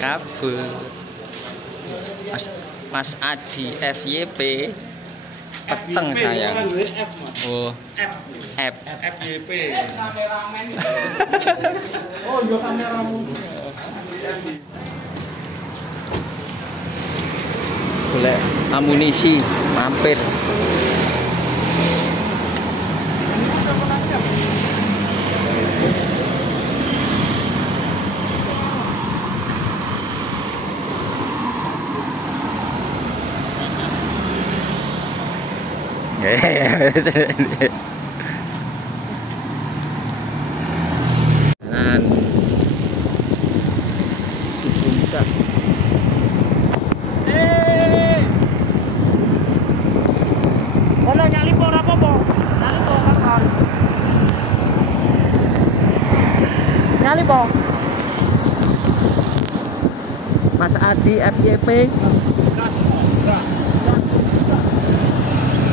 Kabur. Mas Adi FYP peteng sayang. Oh, F FYP. Oh, yo kameramu. Boleh amunisi mampir. Dan puncak. Ono nyali po ora apa-apa. Nyali po kan. Nyali po. Mas Adi FYP.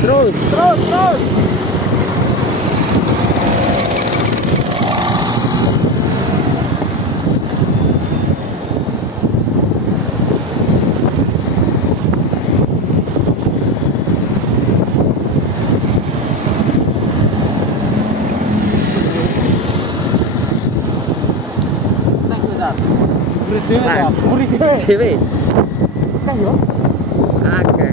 Terus. Dewe. Kan yo. Oke.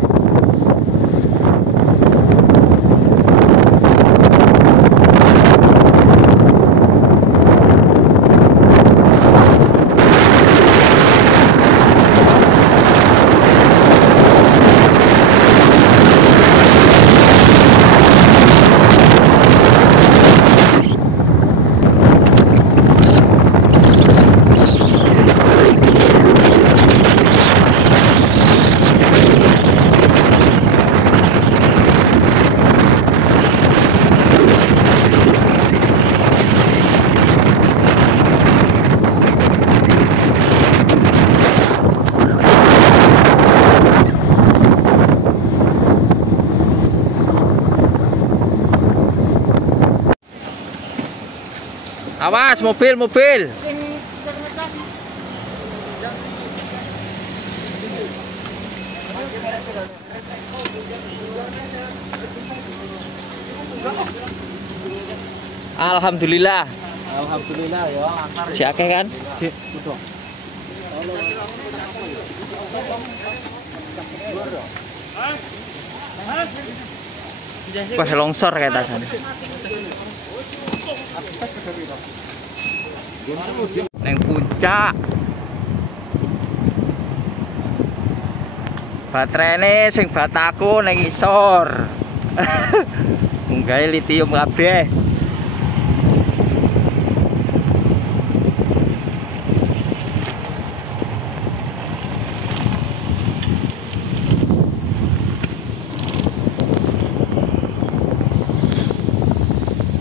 Awas mobil. Alhamdulillah ya, antar. si akeh kan? Cek, betul. Wah longsor kayak tasane. Neng puncak. Baterainya sing bataku neng isor. Munggahe litium kabeh.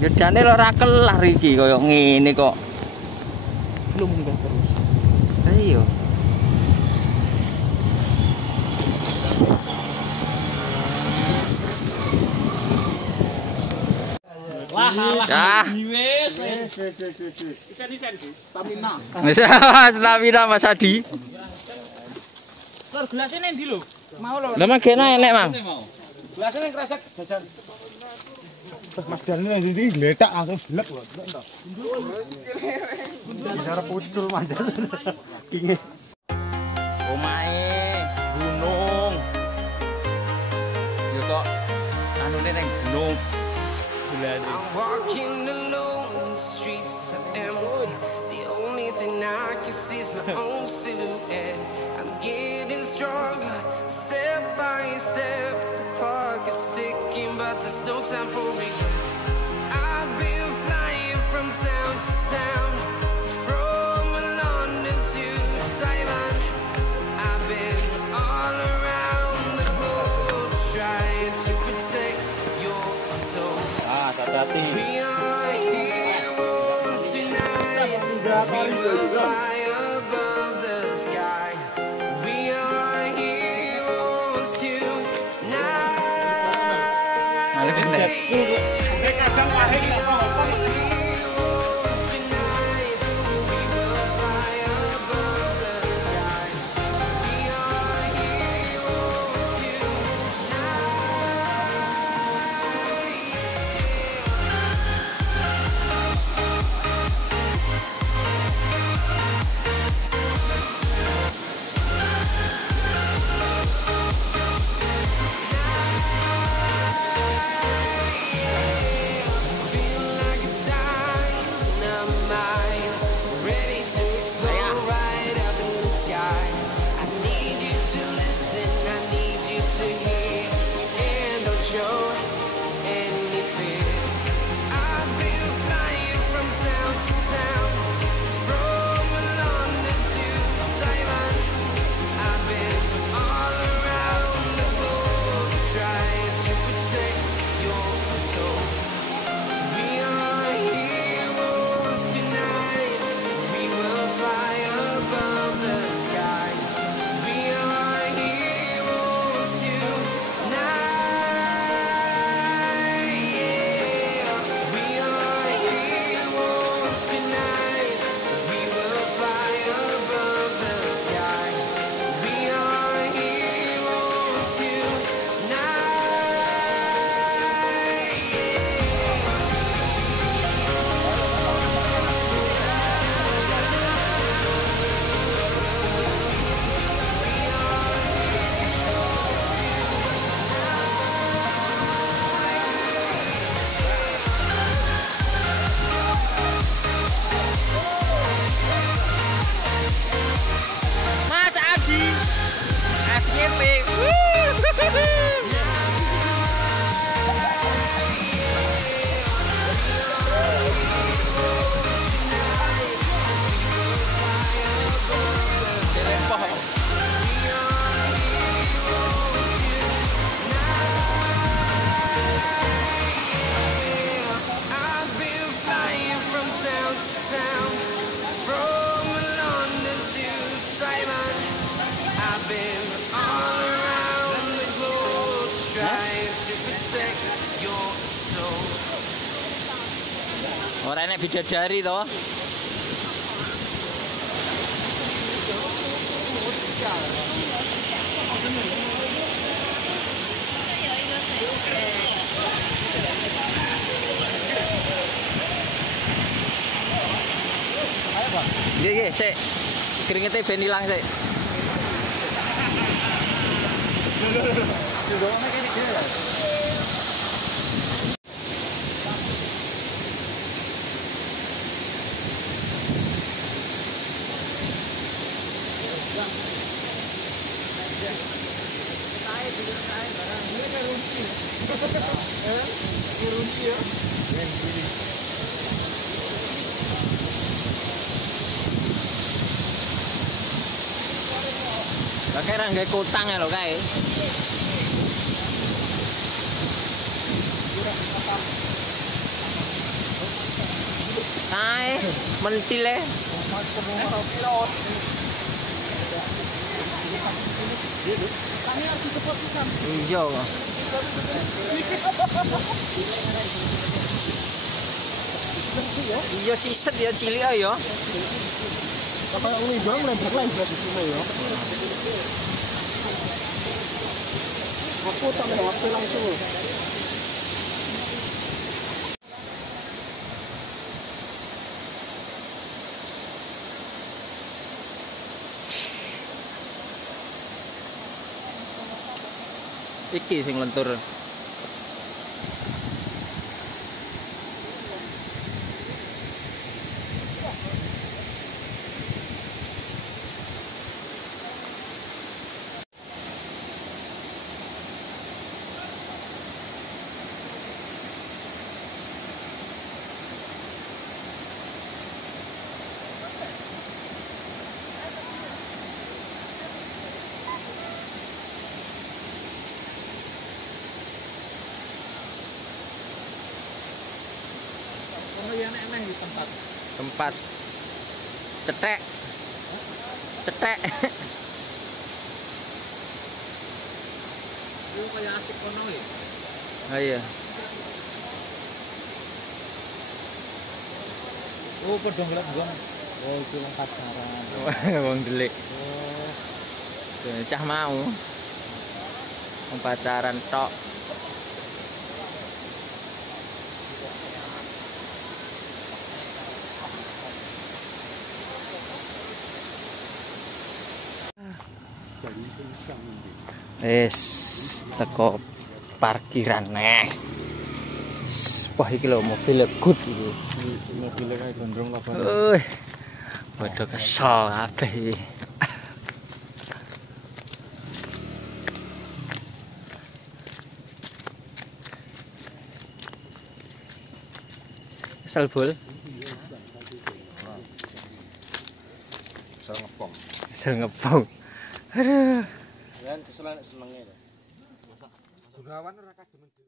Gedane ora kelah iki koyo ngene kok. Lu munggah terus. Ayo. Wah, Wis. isen. Stamina. Stamina Mas Adi. Lur gelasnya nang ndi lho? Mau lho. Lah magena enek, Mang. Gelasnya nang kresek jajan. Mas Dani nang ndi gletak langsung blek lho. Cara pucul manjat. Kinge. Omahe gunung. Yo kok anune ning gunung. I'm walking alone, the streets are empty. The only thing I can see is my own silhouette. I'm getting stronger, step by step. The clock is ticking, but there's no time for regrets. I've been flying from town to town, from London to Taiwan. I've been all around the globe, trying to protect your soul. Hati-hati. We are heroes tonight. We will fly above the sky. We are heroes tonight. Ngene. Kadang paling apa? Ora enek bidadari toh. Nggih, sik. Kringete ben ilang sik. Pakai rangga kutang ya lo kae. Kae mentile. Iya. Iya siset ya cilik ya. Apa ini bang lebar di sini ya. Aku tak ada waktu langsung. Iki sing lentur. Tempat cetek Itu kayak asik kono ya. oh iya Oh, pedang gelap gua. Oh, itu wong pacaran. Wong delik. Oh, Cah mau. Wong pacaran tok. Teko parkiran neh. Wah iki lho mobil good iki. mobilnya kayak gondrong apa? Waduh kesel kabeh iki. Kesel bol. Kesel ngepong. Kesel ngepong. Aduh. Kan kesel senengnya. Gunawan ora kadem